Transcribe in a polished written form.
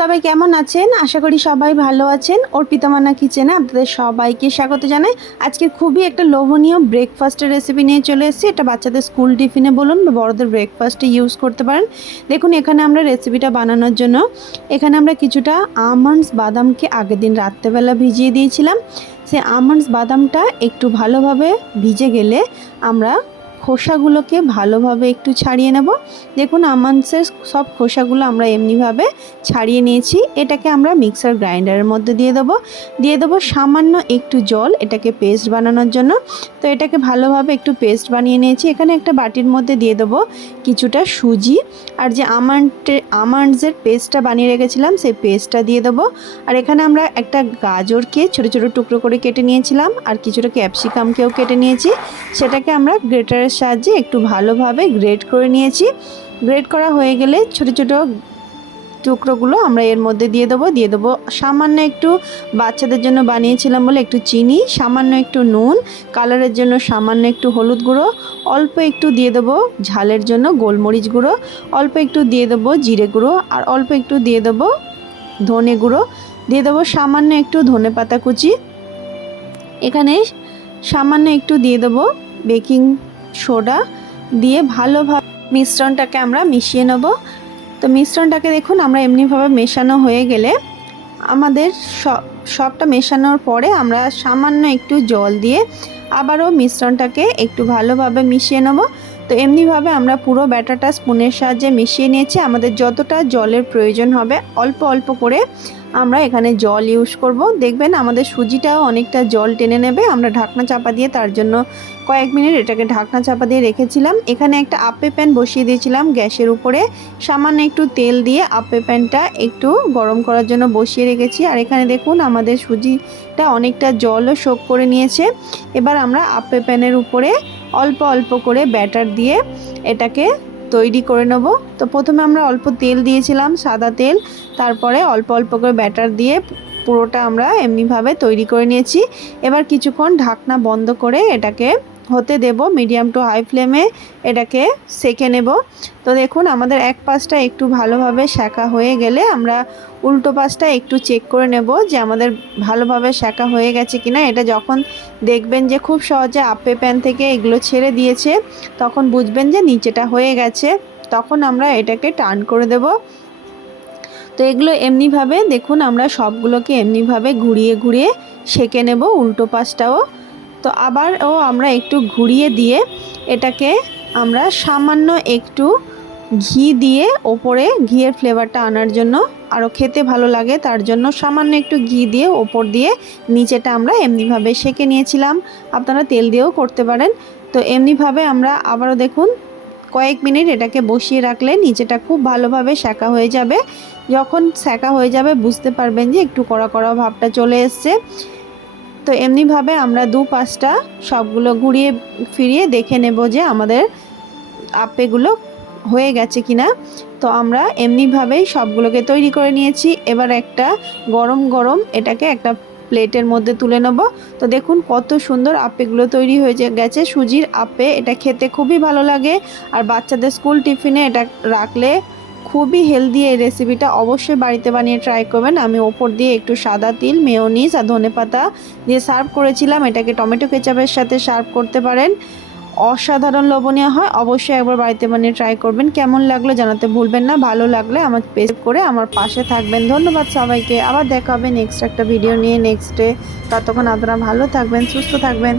সবাই কেমন আছেন? আশা করি সবাই ভালো আছেন। অর্পিতা মান্না কিচেনে আপনাদের সবাইকে স্বাগত জানাই। আজকের খুবই একটা লোভনীয় ব্রেকফাস্টের রেসিপি নিয়ে চলে এসেছি। এটা বাচ্চাদের স্কুল টিফিনে বলুন বা বড়দের ব্রেকফাস্টে ইউজ করতে পারেন। দেখুন এখানে আমরা রেসিপিটা বানানোর জন্য এখানে আমরা কিছুটা আমন্ডস বাদামকে আগের দিন রাত্রেবেলা ভিজিয়ে দিয়েছিলাম। সেই আমন্ডস বাদামটা একটু ভালোভাবে ভিজে গেলে আমরা খোসাগুলোকে ভালোভাবে একটু ছাড়িয়ে নেব। দেখুন আমন্ডসের সব খোসাগুলো আমরা এমনিভাবে ছাড়িয়ে নিয়েছি। এটাকে আমরা মিক্সার গ্রাইন্ডারের মধ্যে দিয়ে দেবো সামান্য একটু জল এটাকে পেস্ট বানানোর জন্য। তো এটাকে ভালোভাবে একটু পেস্ট বানিয়ে নিয়েছি। এখানে একটা বাটির মধ্যে দিয়ে দেবো কিছুটা সুজি আর যে আমন্ডসের পেস্টটা বানিয়ে রেখেছিলাম সেই পেস্টটা দিয়ে দেবো। আর এখানে আমরা একটা গাজরকে ছোটো ছোটো টুকরো করে কেটে নিয়েছিলাম আর কিছুটা ক্যাপসিকামকেও কেটে নিয়েছি। সেটাকে আমরা গ্রেটারের সাহায্যে একটু ভালোভাবে গ্রেট করে নিয়েছি। গ্রেট করা হয়ে গেলে ছোটো ছোটো টুকরোগুলো আমরা এর মধ্যে দিয়ে দেবো সামান্য একটু বাচ্চাদের জন্য বানিয়েছিলাম বলে একটু চিনি, সামান্য একটু নুন, কালারের জন্য সামান্য একটু হলুদ গুঁড়ো, অল্প একটু দিয়ে দেবো ঝালের জন্য গোলমরিচ গুঁড়ো, অল্প একটু দিয়ে দেবো জিরে গুঁড়ো আর অল্প একটু দিয়ে দেবো ধনে গুঁড়ো, দিয়ে দেবো সামান্য একটু ধনে পাতা কুচি। এখানে সামান্য একটু দিয়ে দেবো বেকিং সোডা দিয়ে ভালোভাবে মিশ্রণটাকে আমরা মিশিয়ে নেব। তো মিশ্রণটাকে দেখুন আমরা এমনিভাবে মেশানো হয়ে গেলে আমাদের সবটা মেশানোর পরে আমরা সামান্য একটু জল দিয়ে আবারও মিশ্রণটাকে একটু ভালোভাবে মিশিয়ে নেব। তো এমনিভাবে আমরা পুরো ব্যাটারটা স্পুনের সাহায্যে মিশিয়ে নিয়েছি। আমাদের যতটা জলের প্রয়োজন হবে অল্প অল্প করে আমরা এখানে জল ইউজ করব। দেখবেন আমাদের সুজিটাও অনেকটা জল টেনে নেবে। আমরা ঢাকনা চাপা দিয়ে তার জন্য কয়েক মিনিট এটাকে ঢাকনা চাপা দিয়ে রেখেছিলাম। এখানে একটা আপে প্যান বসিয়ে দিয়েছিলাম গ্যাসের উপরে, সামান্য একটু তেল দিয়ে আপে প্যানটা একটু গরম করার জন্য বসিয়ে রেখেছি। আর এখানে দেখুন আমাদের সুজিটা অনেকটা জলও শোক করে নিয়েছে। এবার আমরা আপে প্যানের উপরে অল্প অল্প করে ব্যাটার দিয়ে এটাকে তৈরি করে নেব। তো প্রথমে আমরা অল্প তেল দিয়েছিলাম সাদা তেল, তারপরে অল্প অল্প করে ব্যাটার দিয়ে পুরোটা আমরা এমনিভাবে তৈরি করে নিয়েছি। এবার কিছুক্ষণ ঢাকনা বন্ধ করে এটাকে হতে দেব, মিডিয়াম টু হাই ফ্লেমে এটাকে সেঁকে নেব। তো দেখুন আমাদের এক পাশটা একটু ভালোভাবে সেঁকা হয়ে গেলে আমরা উল্টো পাশটা একটু চেক করে নেব যে আমাদের ভালোভাবে সেঁকা হয়ে গেছে কিনা। এটা যখন দেখবেন যে খুব সহজে আপে প্যান থেকে এগুলো ছেড়ে দিয়েছে তখন বুঝবেন যে নিচেটা হয়ে গেছে, তখন আমরা এটাকে টার্ন করে দেব। তো এগুলো এমনিভাবে দেখুন আমরা সবগুলোকে এমনিভাবে ঘুরিয়ে ঘুরিয়ে সেঁকে নেব উল্টো পাশটাও। তো আবারও আমরা একটু ঘুরিয়ে দিয়ে এটাকে আমরা সামান্য একটু ঘি দিয়ে ওপরে ঘিয়ের ফ্লেভারটা আনার জন্য আরও খেতে ভালো লাগে তার জন্য সামান্য একটু ঘি দিয়ে ওপর দিয়ে নিচেটা আমরা এমনিভাবে সেঁকে নিয়েছিলাম। আপনারা তেল দিয়েও করতে পারেন। তো এমনিভাবে আমরা আবারও দেখুন কয়েক মিনিট এটাকে বসিয়ে রাখলে নিচেটা খুব ভালোভাবে সেঁকা হয়ে যাবে। যখন সেঁকা হয়ে যাবে বুঝতে পারবেন যে একটু কড়া কড়া ভাবটা চলে এসছে। তো এমনিভাবে আমরা দু পাশটা সবগুলো ঘুরিয়ে ফিরিয়ে দেখে নেব যে আমাদের আপেগুলো হয়ে গেছে কিনা। তো আমরা এমনিভাবেই সবগুলোকে তৈরি করে নিয়েছি। এবার একটা গরম গরম এটাকে একটা প্লেটের মধ্যে তুলে নেব। তো দেখুন কত সুন্দর আপেগুলো তৈরি হয়ে গেছে, সুজির আপে। এটা খেতে খুবই ভালো লাগে আর বাচ্চাদের স্কুল টিফিনে এটা রাখলে খুবই হেলদি। এই রেসিপিটা অবশ্যই বাড়িতে বানিয়ে ট্রাই করবেন। আমি ওপর দিয়ে একটু সাদা তিল, মেয়োনিজ আর ধনেপাতা দিয়ে সার্ভ করেছিলাম। এটাকে টমেটো কেচাপের সাথে সার্ভ করতে পারেন, অসাধারণ লোভনীয় হয়। অবশ্যই একবার বাড়িতে বানিয়ে ট্রাই করবেন। কেমন লাগলো জানাতে ভুলবেন না। ভালো লাগলে আমার পেজ করে আমার পাশে থাকবেন। ধন্যবাদ সবাইকে। আবার দেখা হবে নেক্সট একটা ভিডিও নিয়ে নেক্সট ডে। ততক্ষণ আপনারা ভালো থাকবেন, সুস্থ থাকবেন।